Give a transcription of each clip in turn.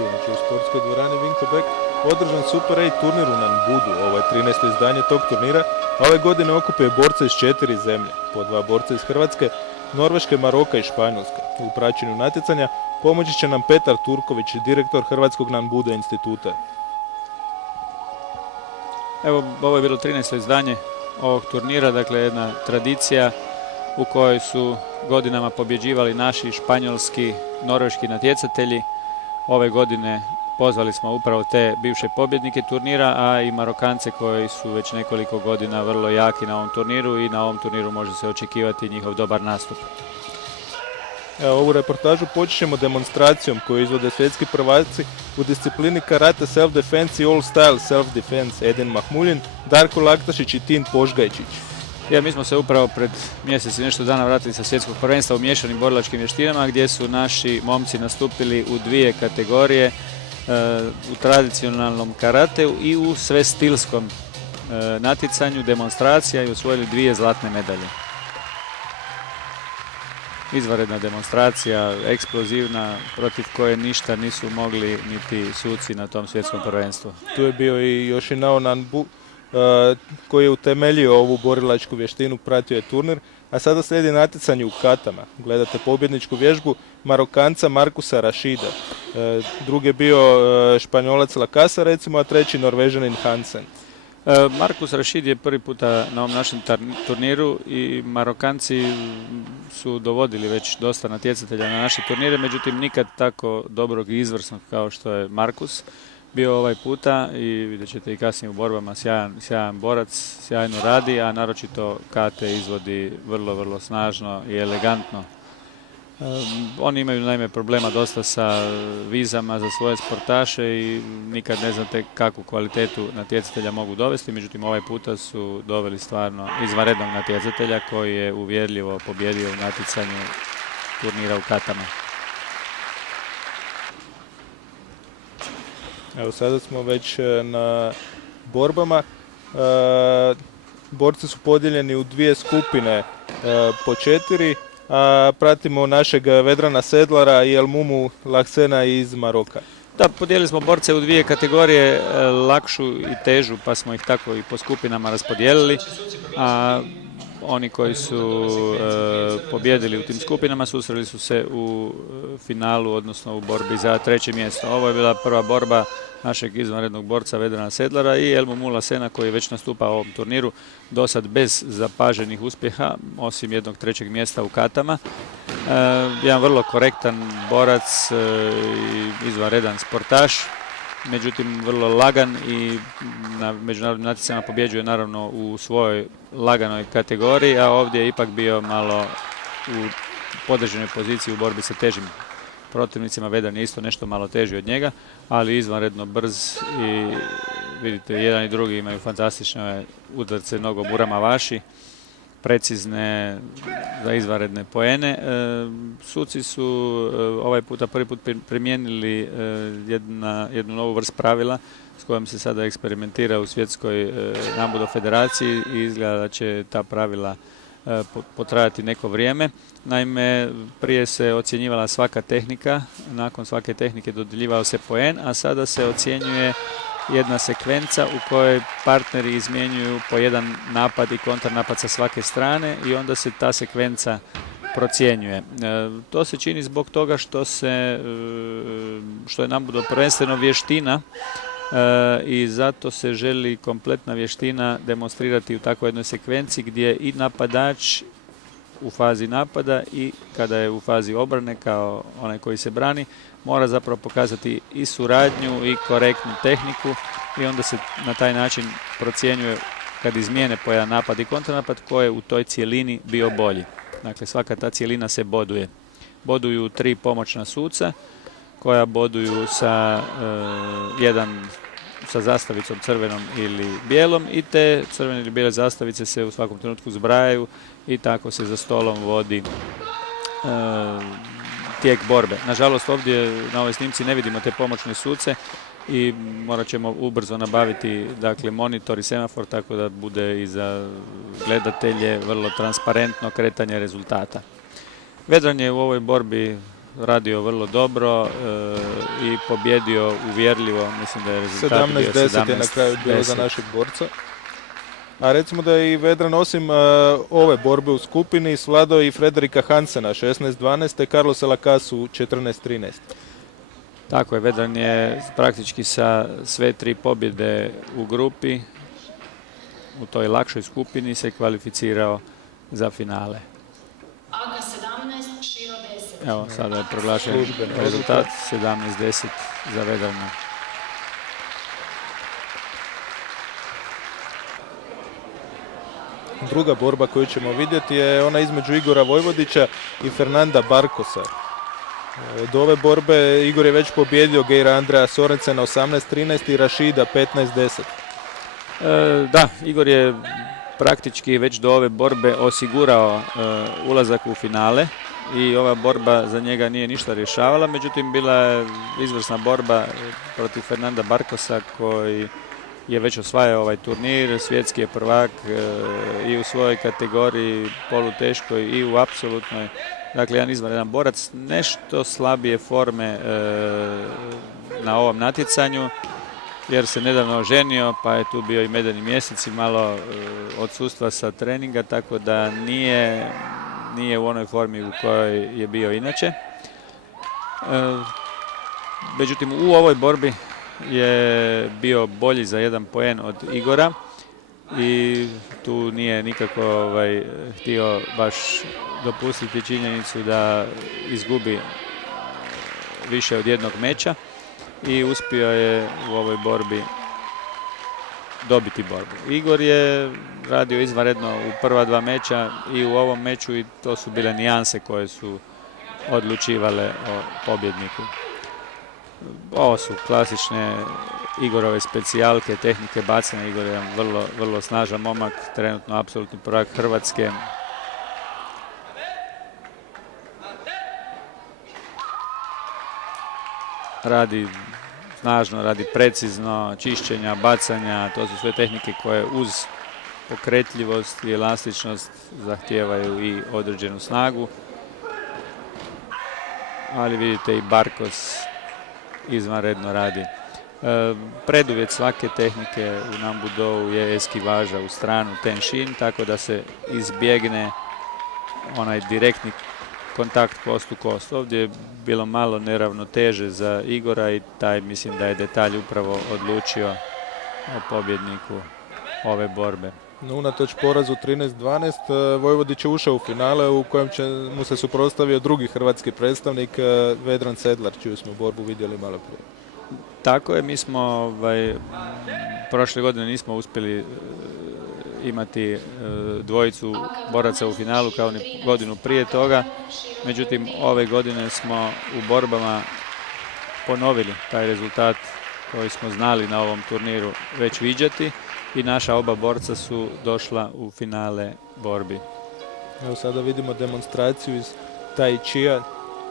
Sinoć u sportskoj dvorani Vinko Bek održan Super 8 turnir u Nanbudu. Ovo je 13. izdanje tog turnira, a ove godine okupuje borce iz 4 zemlje. Po 2 borca iz Hrvatske, Norveške, Maroka i Španjolske. U praćenju natjecanja pomoći će nam Petar Turković, direktor Hrvatskog Nanbuda instituta. Evo, ovo je bilo 13. izdanje ovog turnira, dakle jedna tradicija u kojoj su godinama pobjeđivali naši španjolski, norveški natjecatelji. Ove godine pozvali smo upravo te bivše pobjednike turnira, a i Marokance koji su već nekoliko godina vrlo jaki na ovom turniru i na ovom turniru može se očekivati njihov dobar nastup. Evo, ovu reportažu počet ćemo demonstracijom koju izvode svjetski prvaci u disciplini karate self-defense i all-style self-defense Edin Mahmuljin, Darko Laktašić i Tin Požgajčić. Ja, mi smo se upravo pred mjesec i nešto dana vratili sa svjetskog prvenstva u miješanim borilačkim vještinama gdje su naši momci nastupili u 2 kategorije, u tradicionalnom karateu i u svestilskom natjecanju, demonstracija i osvojili 2 zlatne medalje. Izvanredna demonstracija, eksplozivna, protiv koje ništa nisu mogli niti suci na tom svjetskom prvenstvu. Tu je bio i Yoshinao Nanbu, koji je utemeljio ovu borilačku vještinu, pratio je turnir, a sada slijedi natjecanje u katama. Gledate pobjedničku vježbu Marokanca Markusa Rašida. Drugi je bio Španjolac Lakasa, recimo, a treći Norvežanin Hansen. Markus Rašid je prvi puta na ovom našem turniru i Marokanci su dovodili već dosta natjecatelja na naše turnire, međutim nikad tako dobrog i izvrsnog kao što je Markus bio ovaj puta i vidjet ćete i kasnije u borbama sjajan borac, sjajno radi, a naročito kate izvodi vrlo snažno i elegantno. Oni imaju naime problema dosta sa vizama za svoje sportaše i nikad ne znate kakvu kvalitetu natjecatelja mogu dovesti, međutim ovaj puta su doveli stvarno izvanrednog natjecatelja koji je uvjerljivo pobjedio u natjecanju turnira u katama. Evo, sada smo već na borbama. Borci su podijeljeni u 2 skupine po 4. Pratimo našeg Vedrana Sedlara i Elmumu Laksena iz Maroka. Da, podijelili smo borce u 2 kategorije, lakšu i težu, pa smo ih tako i po skupinama raspodijelili. A oni koji su pobjedili u tim skupinama susreli su se u finalu, odnosno u borbi za 3. mjesto. Ovo je bila prva borba našeg izvanrednog borca Vedrana Sedlara i Elmumu Laksena koji je već nastupao u ovom turniru, dosad bez zapaženih uspjeha, osim jednog 3. mjesta u katama. Jedan vrlo korektan borac i izvanredan sportaš, međutim vrlo lagan i na međunarodnim natjecanjima pobjeđuje naravno u svojoj laganoj kategoriji, a ovdje je ipak bio malo u podređenoj poziciji u borbi sa težim protivnicima. Vedran je isto nešto malo teži od njega, ali izvanredno brz i vidite, jedan i drugi imaju fantastične udarce nogoburama vaši, precizne za izvanredne poene. Suci su ovaj puta prvi put primijenili jednu novu vrst pravila s kojom se sada eksperimentira u svjetskoj Nanbudo federaciji i izgleda da će ta pravila potrajati neko vrijeme. Naime, prije se ocjenjivala svaka tehnika, nakon svake tehnike dodjeljivao se poen, a sada se ocjenjuje jedna sekvenca u kojoj partneri izmjenjuju po jedan napad i kontrnapad sa svake strane i onda se ta sekvenca procjenjuje. To se čini zbog toga što je Nanbudo prvenstveno vještina i zato se želi kompletna vještina demonstrirati u takvoj jednoj sekvenciji gdje i napadač u fazi napada i kada je u fazi obrane kao onaj koji se brani mora zapravo pokazati i suradnju i korektnu tehniku i onda se na taj način procjenjuje kad izmijene po jedan napad i kontranapad ko je u toj cijelini bio bolji. Dakle, svaka ta cijelina se boduje. Boduju 3 pomoćna suca koja boduju sa jedan sa zastavicom crvenom ili bijelom i te crvene ili bijele zastavice se u svakom trenutku zbrajaju i tako se za stolom vodi tijek borbe. Nažalost, ovdje na ovoj snimci ne vidimo te pomoćne suce i morat ćemo ubrzo nabaviti monitor i semafor tako da bude i za gledatelje vrlo transparentno kretanje rezultata. Vedran je u ovoj borbi radio vrlo dobro i pobjedio uvjerljivo, mislim da je rezultat bio 17-10 je na kraju bilo za našeg borca. A recimo da je i Vedran osim ove borbe u skupini svladao i Frederika Hansena 16-12 te Carlosa Lacasu 14-13. Tako je, Vedran je praktički sa sve 3 pobjede u grupi u toj lakšoj skupini se kvalificirao za finale. Aga 17, Širo 10. Evo, sada je proglašen rezultat 17-10 za Vedrana. Druga borba koju ćemo vidjeti je ona između Igora Vojvodića i Fernanda Barkosa. Do ove borbe Igor je već pobjedio Geira Andreja Sorensena 18-13 i Rašida 15-10. Da, Igor je praktički već do ove borbe osigurao ulazak u finale i ova borba za njega nije ništa rješavala, međutim bila je izvrsna borba protiv Fernanda Barkosa koji je već osvajao ovaj turnir, svjetski je prvak i u svojoj kategoriji poluteškoj i u apsolutnoj. Dakle, jedan izvanredan borac, nešto slabije forme na ovom natjecanju jer se nedavno oženio pa je tu bio i medeni mjesec i malo odsustva sa treninga, tako da nije u onoj formi u kojoj je bio inače. Međutim, u ovoj borbi je bio bolji za 1 poen od Igora i tu nije nikako htio baš dopustiti činjenicu da izgubi više od 1 meča i uspio je u ovoj borbi dobiti borbu. Igor je radio izvanredno u prva 2 meča i u ovom meču i to su bile nijanse koje su odlučivale o pobjedniku. Ovo su klasične Igorove specijalke, tehnike bacanja. Igor je vrlo, vrlo snažan momak, trenutno apsolutni prvak Hrvatske. Radi snažno, radi precizno, čišćenja, bacanja, to su sve tehnike koje uz pokretljivost i elastičnost zahtijevaju i određenu snagu. Ali vidite i Barkos izvanredno radi. Preduvjet svake tehnike u Nambudou je eskivaža u stranu Tenshin, tako da se izbjegne onaj direktni kontakt kost u kost. Ovdje je bilo malo neravnoteže za Igora i taj mislim da je detalj upravo odlučio o pobjedniku ove borbe. No, unatoč porazu 13-12, Vojvodić je ušao u finale u kojem će mu se suprotstavio drugi hrvatski predstavnik Vedran Sedlar, čiju smo borbu vidjeli malo prije. Tako je, mi smo prošle godine nismo uspjeli imati dvojicu boraca u finalu kao ni godinu prije toga, međutim ove godine smo u borbama ponovili taj rezultat koji smo znali na ovom turniru već viđati i naša oba borca su došla u finale borbi. Evo sada vidimo demonstraciju iz Tai Chia,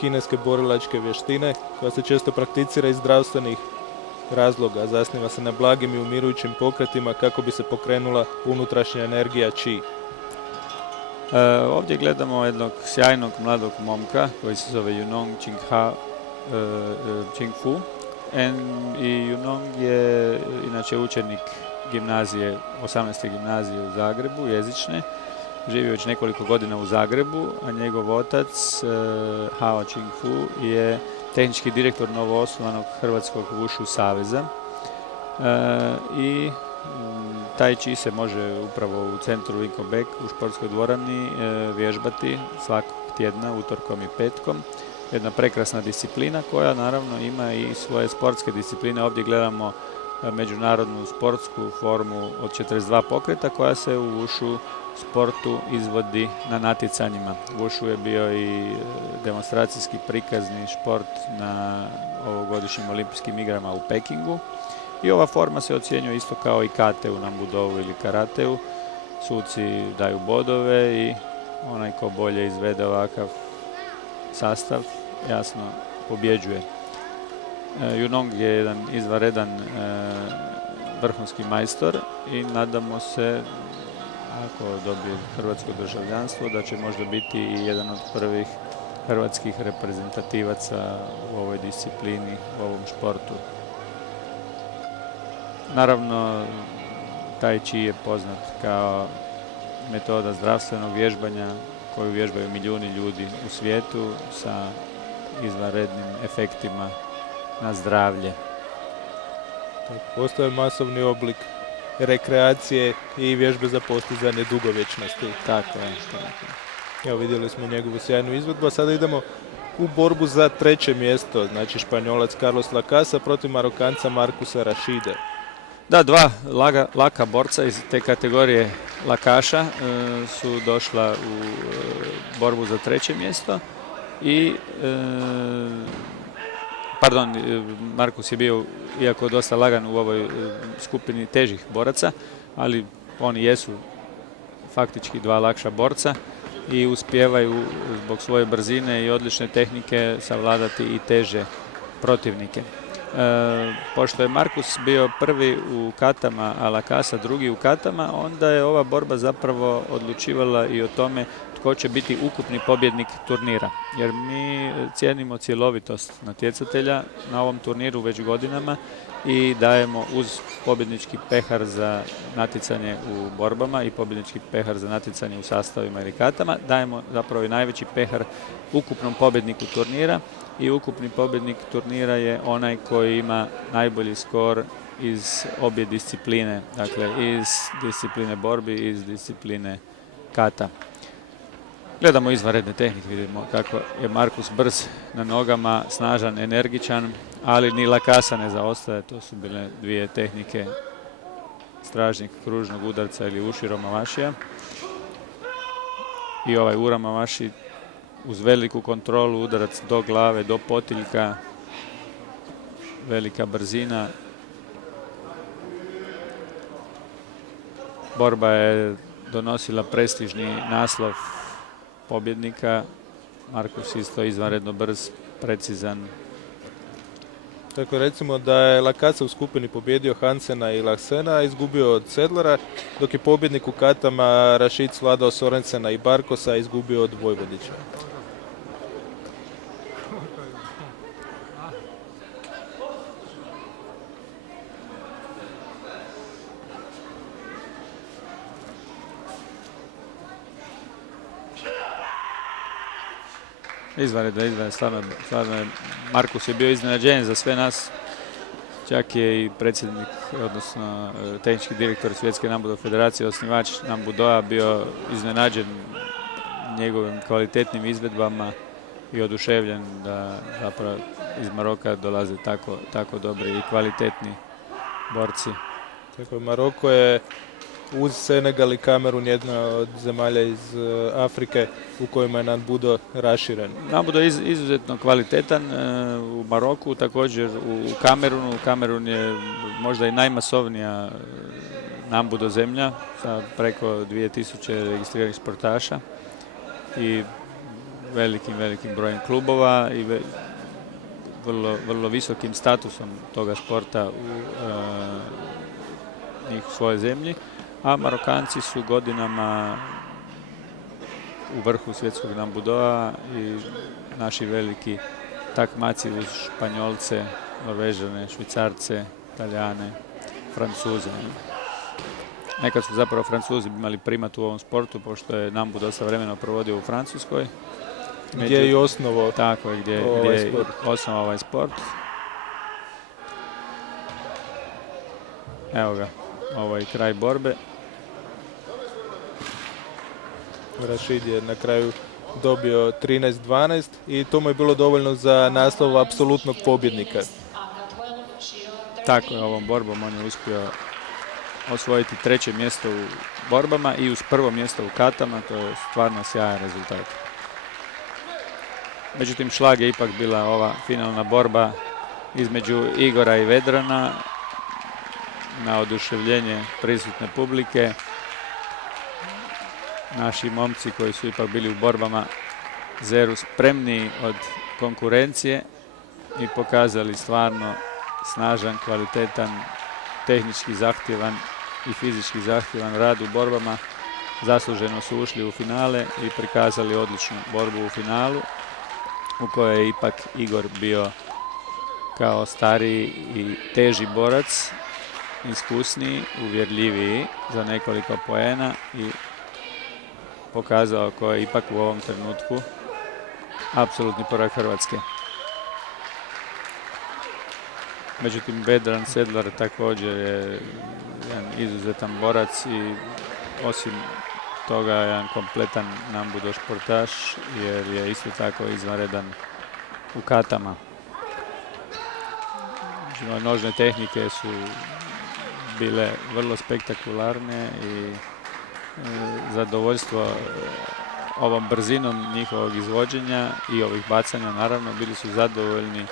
kineske borilačke vještine, koja se često prakticira iz zdravstvenih razloga. Zasniva se na blagim i umirujućim pokretima kako bi se pokrenula unutrašnja energija Chi. Ovdje gledamo jednog sjajnog mladog momka koji se zove Yunong Chingfu. I Yunong je inače učenik gimnazije, 18. gimnazije u Zagrebu, jezične. Živi već nekoliko godina u Zagrebu, a njegov otac, Hao Chingfu, je tehnički direktor novoosnovanog Hrvatskog Wushu saveza. I Tai Chi se može upravo u centru Wing Back u športskoj dvorani vježbati svakog tjedna, utorkom i petkom. Jedna prekrasna disciplina koja naravno ima i svoje sportske discipline. Ovdje gledamo međunarodnu sportsku formu od 42 pokreta koja se u Wushu sportu izvodi na natjecanjima. Wushu je bio i demonstracijski prikazni šport na ovogodišnjim olimpijskim igrama u Pekingu. I ova forma se ocjenjuje isto kao i kate u Nambudou ili karateu. Suci daju bodove i onaj ko bolje izvede ovakav sastav jasno pobjeđuje. Yunong je jedan izvanredan vrhunski majstor i nadamo se, ako dobije hrvatsko državljanstvo, da će možda biti i jedan od prvih hrvatskih reprezentativaca u ovoj disciplini, u ovom športu. Naravno, tai chi je poznat kao metoda zdravstvenog vježbanja koju vježbaju milijuni ljudi u svijetu sa izvanrednim efektima na zdravlje. Postoje masovni oblik rekreacije i vježbe za postizanje dugovječnosti. Tako je. Evo, vidjeli smo njegovu sjajnu izvedbu, a sada idemo u borbu za treće mjesto, znači Španjolac Carlos Lacasa protiv Marokanca Marcusa Rashide. Da, dva laka borca iz te kategorije lakaša su došla u borbu za treće mjesto i Marcus je bio, iako dosta lagan u ovoj skupini težih boraca, ali oni jesu faktički dva lakša borca i uspijevaju zbog svoje brzine i odlične tehnike savladati i teže protivnike. Pošto je Marcus bio prvi u katama, a Lacasa drugi u katama, onda je ova borba zapravo odlučivala i o tome tko će biti ukupni pobjednik turnira. Jer mi cijenimo cjelovitost natjecatelja na ovom turniru već godinama i dajemo uz pobjednički pehar za natjecanje u borbama i pobjednički pehar za natjecanje u sastavima ili katama, dajemo zapravo i najveći pehar ukupnom pobjedniku turnira. I ukupni pobjednik turnira je onaj koji ima najbolji skor iz obje discipline, dakle iz discipline borbi i iz discipline kata. Gledamo izvanredne tehnike, vidimo kako je Marcus brz na nogama, snažan, energičan, ali ni Lacasa ne zaostaje, to su bile dvije tehnike stražnjeg kružnog udarca ili uširo mavašija. I ovaj ura mavaši uz veliku kontrolu, udarac do glave, do potiljka, velika brzina. Borba je donosila prestižni naslov pobjednika. Marcus isto izvanredno brz, precizan. Tako recimo da je Lacasa u skupini pobjedio Hansena i Larsena, a izgubio od Sedlera, dok je pobjednik u katama Rashid svladao Sorensena i Barkosa, a izgubio od Vojvodića. Izvanredno, stvarno je, Marcus je bio iznenađenje za sve nas, čak je i predsjednik, odnosno tehnički direktor Svjetske Nambudo federacije, osnivač Nambudoa, bio iznenađen njegovim kvalitetnim izvedbama i oduševljen da zapravo iz Maroka dolaze tako dobri i kvalitetni borci. Tako, Maroko je uz Senegal i Kamerun jedna od zemalja iz Afrike u kojima je Nambudo raširen. Nambudo je izuzetno kvalitetan u Maroku, također u Kamerunu. Kamerun je možda i najmasovnija Nambudo zemlja sa preko 2000 registriranih sportaša i velikim brojem klubova i vrlo visokim statusom toga sporta u svojoj zemlji. A Marokanci su godinama u vrhu svjetskog Nambudoa i naši veliki takmaci uz Španjolce, Norvežane, Švicarce, Italijane, Francuze. Nekad su zapravo Francuzi imali primat u ovom sportu, pošto je Nambudo dosta vremena provodio u Francuskoj. Gdje je i osnovo tako je, gdje je osnova ovaj sport. Evo ga, ovo je kraj borbe. Rashid je na kraju dobio 13-12 i to mu je bilo dovoljno za naslov apsolutnog pobjednika. Tako je, ovom borbom on je uspio osvojiti treće mjesto u borbama i uz prvo mjesto u katama, to je stvarno sjajan rezultat. Međutim, šlag je ipak bila ova finalna borba između Igora i Vedrana na oduševljenje prisutne publike. Naši momci koji su ipak bili u borbama zeru spremniji od konkurencije i pokazali stvarno snažan, kvalitetan, tehnički zahtjevan i fizički zahtjevan rad u borbama. Zasluženo su ušli u finale i prikazali odličnu borbu u finalu. u kojoj je ipak Igor bio kao stariji i teži borac, iskusniji, uvjerljiviji za nekoliko poena i pokazao ko je ipak u ovom trenutku apsolutni prvak Hrvatske. Međutim, Vedran Sedlar također je jedan izuzetan borac i osim toga jedan kompletan nambudo športaš jer je isto tako izvanredan u katama. Nožne tehnike su bile vrlo spektakularne i zadovoljstvo ovom brzinom njihovog izvođenja i ovih bacanja naravno bili su zadovoljni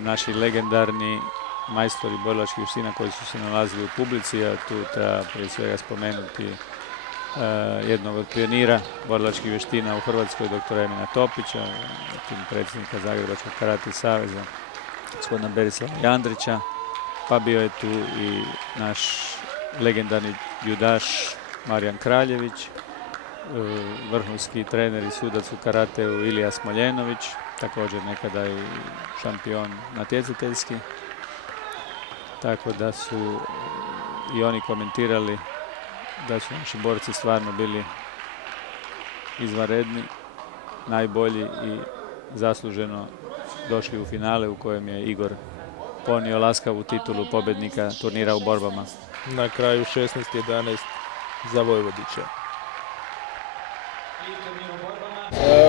naši legendarni majstori borilačkih vještina koji su se nalazili u publici, a tu treba prije svega spomenuti jednog od pionira borilačkih vještina u Hrvatskoj, doktora Emina Topića, tim predsjednika Zagrebačkog karate saveza, gospodina Berislava Jandrića, pa bio je tu i naš legendarni judaš Marijan Kraljević, vrhunski trener i sudac u karateu Ilija Smoljenović, također nekada i šampion natjecateljski. Tako da su i oni komentirali da su naši borci stvarno bili izvanredni, najbolji i zasluženo došli u finale u kojem je Igor ponio laskavu titulu pobjednika turnira u borbama. Na kraju 16-11 za Vojvodića.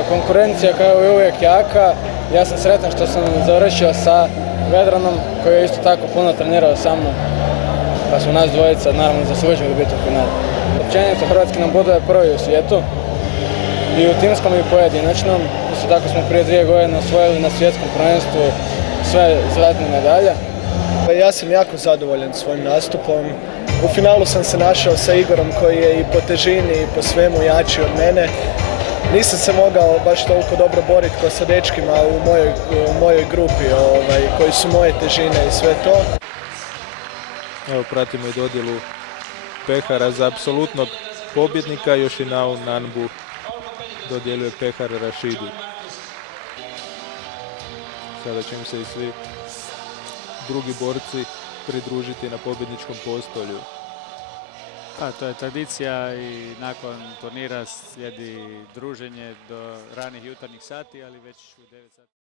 Konkurencija kao je uvijek jaka. Ja sam sretan što sam završio sa Vedranom koji je isto tako puno trenirao sa mnom. Pa smo nas dvojica naravno zaslužili biti u finalu. Općenito hrvatski nambudo je prvi u svijetu. I u timskom i pojedinačnom. Isto tako smo prije 2 godine osvojili na svjetskom prvenstvu sve zlatne medalje. Ja sam jako zadovoljan svojim nastupom. U finalu sam se našao sa Igorom koji je i po težini i po svemu jači od mene. Nisam se mogao baš toliko dobro boriti kao sa dečkima u mojoj grupi koji su moje težine i sve to. Evo pratimo i dodjelu pehara za apsolutnog pobjednika. Yoshinaou Nanbu dodjeljuje pehar Rašidu. Sada će im se i svi drugi borci pridružiti na pobjedničkom postolju. Pa, to je tradicija i nakon turnira slijedi druženje do ranih jutarnjih sati, ali već u 9 sati.